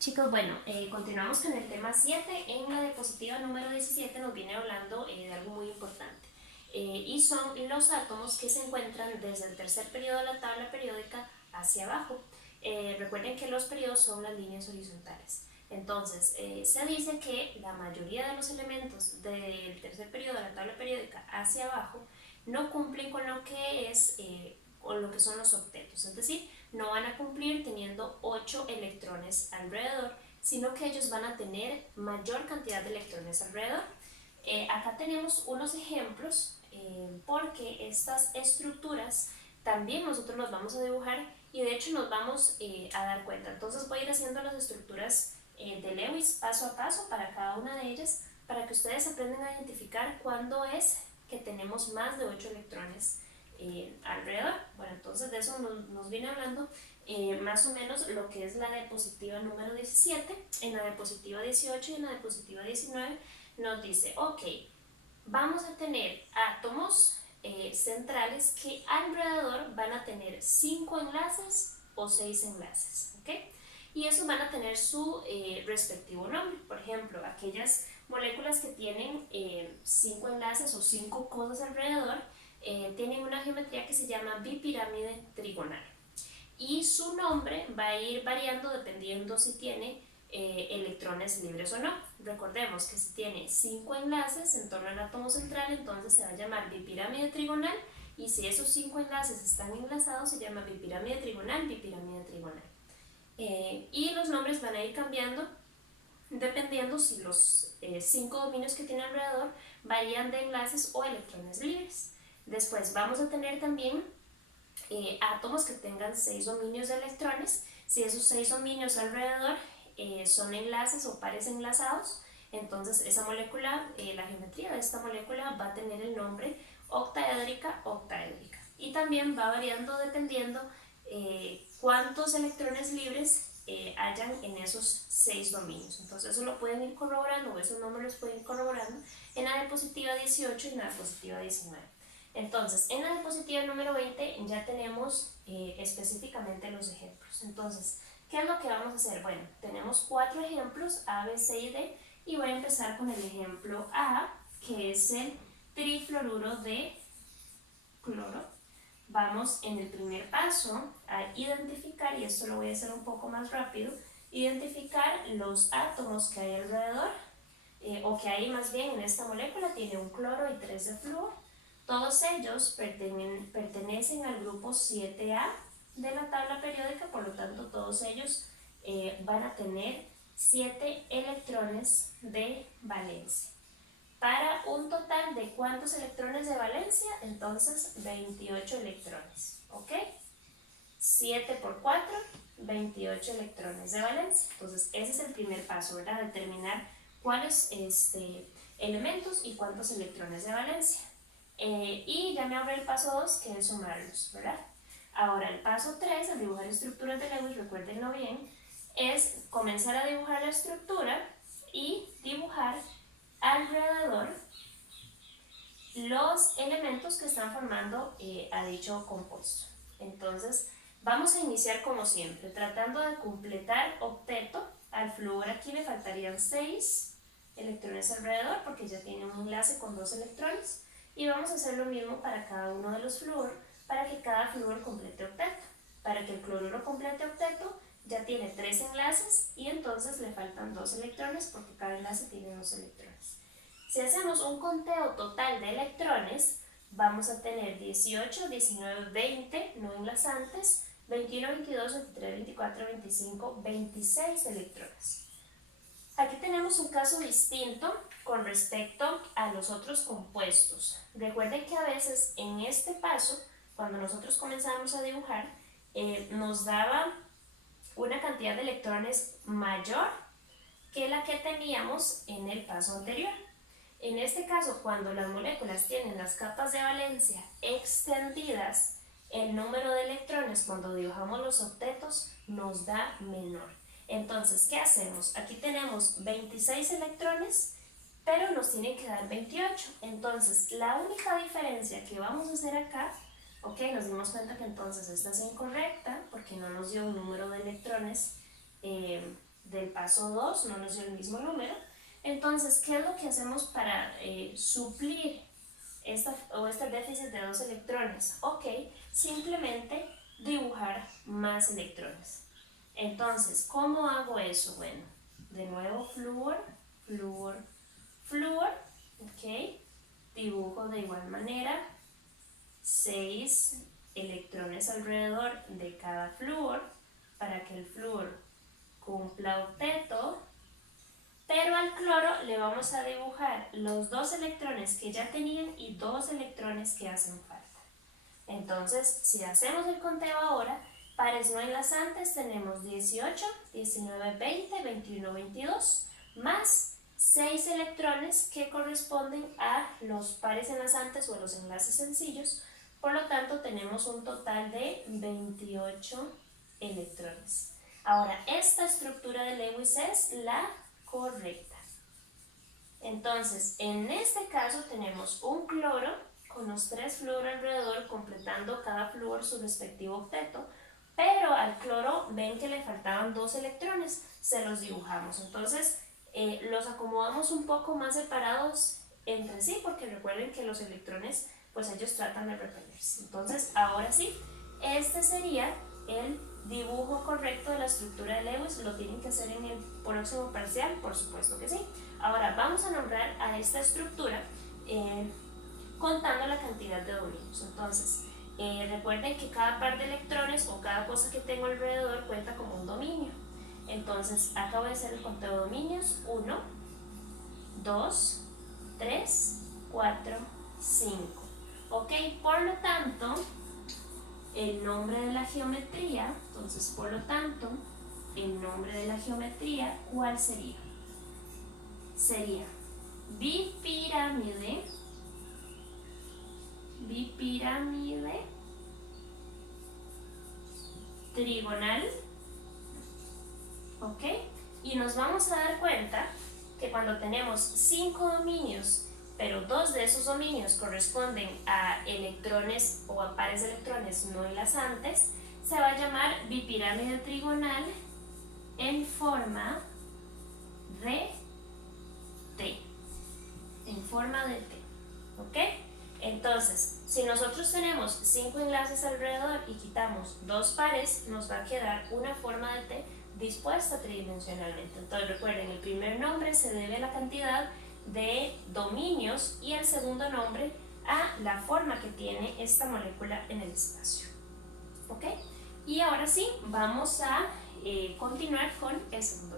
Chicos, bueno, continuamos con el tema 7. En la diapositiva número 17 nos viene hablando de algo muy importante. Y son los átomos que se encuentran desde el tercer periodo de la tabla periódica hacia abajo. Recuerden que los periodos son las líneas horizontales. Entonces, se dice que la mayoría de los elementos del tercer periodo de la tabla periódica hacia abajo no cumplen con lo que es con lo que son los octetos, es decir, no van a cumplir teniendo 8 electrones alrededor, sino que ellos van a tener mayor cantidad de electrones alrededor. Acá tenemos unos ejemplos porque estas estructuras también nosotros los vamos a dibujar y de hecho nos vamos a dar cuenta. Entonces voy a ir haciendo las estructuras de Lewis paso a paso para cada una de ellas para que ustedes aprendan a identificar cuándo es que tenemos más de 8 electrones alrededor. Bueno, entonces de eso nos viene hablando más o menos lo que es la diapositiva número 17. En la diapositiva 18 y en la diapositiva 19 nos dice, ok, vamos a tener átomos centrales que alrededor van a tener 5 enlaces o 6 enlaces, ¿ok? Y esos van a tener su respectivo nombre. Por ejemplo, aquellas moléculas que tienen 5 enlaces o 5 cosas alrededor tienen una geometría que se llama bipirámide trigonal. Y su nombre va a ir variando dependiendo si tiene electrones libres o no. Recordemos que si tiene 5 enlaces en torno al átomo central, entonces se va a llamar bipirámide trigonal, y si esos 5 enlaces están enlazados se llama bipirámide trigonal, bipirámide trigonal. Y los nombres van a ir cambiando dependiendo si los 5 dominios que tiene alrededor varían de enlaces o electrones libres. Después vamos a tener también átomos que tengan 6 dominios de electrones. Si esos 6 dominios alrededor son enlaces o pares enlazados, entonces esa molécula, la geometría de esta molécula va a tener el nombre octaédrica, octaédrica. Y también va variando dependiendo cuántos electrones libres hayan en esos 6 dominios. Entonces eso lo pueden ir corroborando, o esos nombres los pueden ir corroborando en la diapositiva 18 y en la diapositiva 19. Entonces, en la diapositiva número 20 ya tenemos específicamente los ejemplos. Entonces, ¿qué es lo que vamos a hacer? Bueno, tenemos 4 ejemplos, A, B, C y D, y voy a empezar con el ejemplo A, que es el trifluoruro de cloro. Vamos en el primer paso a identificar, y esto lo voy a hacer un poco más rápido, identificar los átomos que hay alrededor, o que hay más bien en esta molécula. Tiene un cloro y 3 de flúor. Todos ellos pertenecen al grupo 7A de la tabla periódica, por lo tanto todos ellos van a tener 7 electrones de valencia. Para un total de ¿cuántos electrones de valencia? Entonces 28 electrones, ¿ok? 7 por 4, 28 electrones de valencia. Entonces ese es el primer paso, ¿verdad? Determinar cuáles elementos y cuántos electrones de valencia. Y ya me abre el paso 2, que es sumarlos, ¿verdad? Ahora el paso 3, al dibujar estructuras de Lewis, recuérdenlo bien, es comenzar a dibujar la estructura y dibujar alrededor los elementos que están formando a dicho compuesto. Entonces vamos a iniciar como siempre, tratando de completar octeto. Al flúor aquí le faltarían 6 electrones alrededor porque ya tiene un enlace con 2 electrones. Y vamos a hacer lo mismo para cada uno de los flúor, para que cada flúor complete octeto. Para que el cloruro complete octeto, ya tiene 3 enlaces y entonces le faltan 2 electrones porque cada enlace tiene 2 electrones. Si hacemos un conteo total de electrones, vamos a tener 18, 19, 20 no enlazantes, 21, 22, 23, 24, 25, 26 electrones. Aquí tenemos un caso distinto con respecto a los otros compuestos. Recuerden que a veces en este paso, cuando nosotros comenzamos a dibujar, nos daba una cantidad de electrones mayor que la que teníamos en el paso anterior. En este caso, cuando las moléculas tienen las capas de valencia extendidas, el número de electrones cuando dibujamos los octetos nos da menor. Entonces, ¿qué hacemos? Aquí tenemos 26 electrones, pero nos tienen que dar 28. Entonces, la única diferencia que vamos a hacer acá, ok, nos dimos cuenta que entonces esta es incorrecta porque no nos dio un número de electrones de del paso 2 no nos dio el mismo número. Entonces, ¿qué es lo que hacemos para suplir este déficit de 2 electrones? Ok, simplemente dibujar más electrones. Entonces, ¿cómo hago eso? Bueno, de nuevo flúor, flúor, flúor, ok, dibujo de igual manera 6 electrones alrededor de cada flúor para que el flúor cumpla octeto, pero al cloro le vamos a dibujar los 2 electrones que ya tenían y 2 electrones que hacen falta. Entonces, si hacemos el conteo ahora, pares no enlazantes tenemos 18, 19, 20, 21, 22, más 6 electrones que corresponden a los pares enlazantes o a los enlaces sencillos. Por lo tanto, tenemos un total de 28 electrones. Ahora, esta estructura de Lewis es la correcta. Entonces, en este caso tenemos un cloro con los 3 flúor alrededor, completando cada flúor su respectivo octeto, pero al cloro ven que le faltaban 2 electrones, se los dibujamos. Entonces, los acomodamos un poco más separados entre sí, porque recuerden que los electrones, pues ellos tratan de repelerse. Entonces, ahora sí, este sería el dibujo correcto de la estructura de Lewis. Lo tienen que hacer en el próximo parcial, por supuesto que sí. Ahora vamos a nombrar a esta estructura contando la cantidad de dominios. Entonces, recuerden que cada par de electrones o cada cosa que tengo alrededor cuenta como un dominio. Entonces, acabo de hacer el conteo de dominios: 1, 2, 3, 4, 5. Ok, por lo tanto, el nombre de la geometría, entonces por lo tanto, el nombre de la geometría, ¿cuál sería? Sería bipirámide, bipirámide trigonal, ¿ok? Y nos vamos a dar cuenta que cuando tenemos 5 dominios, pero 2 de esos dominios corresponden a electrones o a pares de electrones no enlazantes, se va a llamar bipirámide trigonal en forma de T, en forma de T, ¿ok? Entonces, si nosotros tenemos 5 enlaces alrededor y quitamos 2 pares, nos va a quedar una forma de T dispuesta tridimensionalmente. Entonces recuerden, el primer nombre se debe a la cantidad de dominios y el segundo nombre a la forma que tiene esta molécula en el espacio. ¿Ok? Y ahora sí, vamos a continuar con el segundo.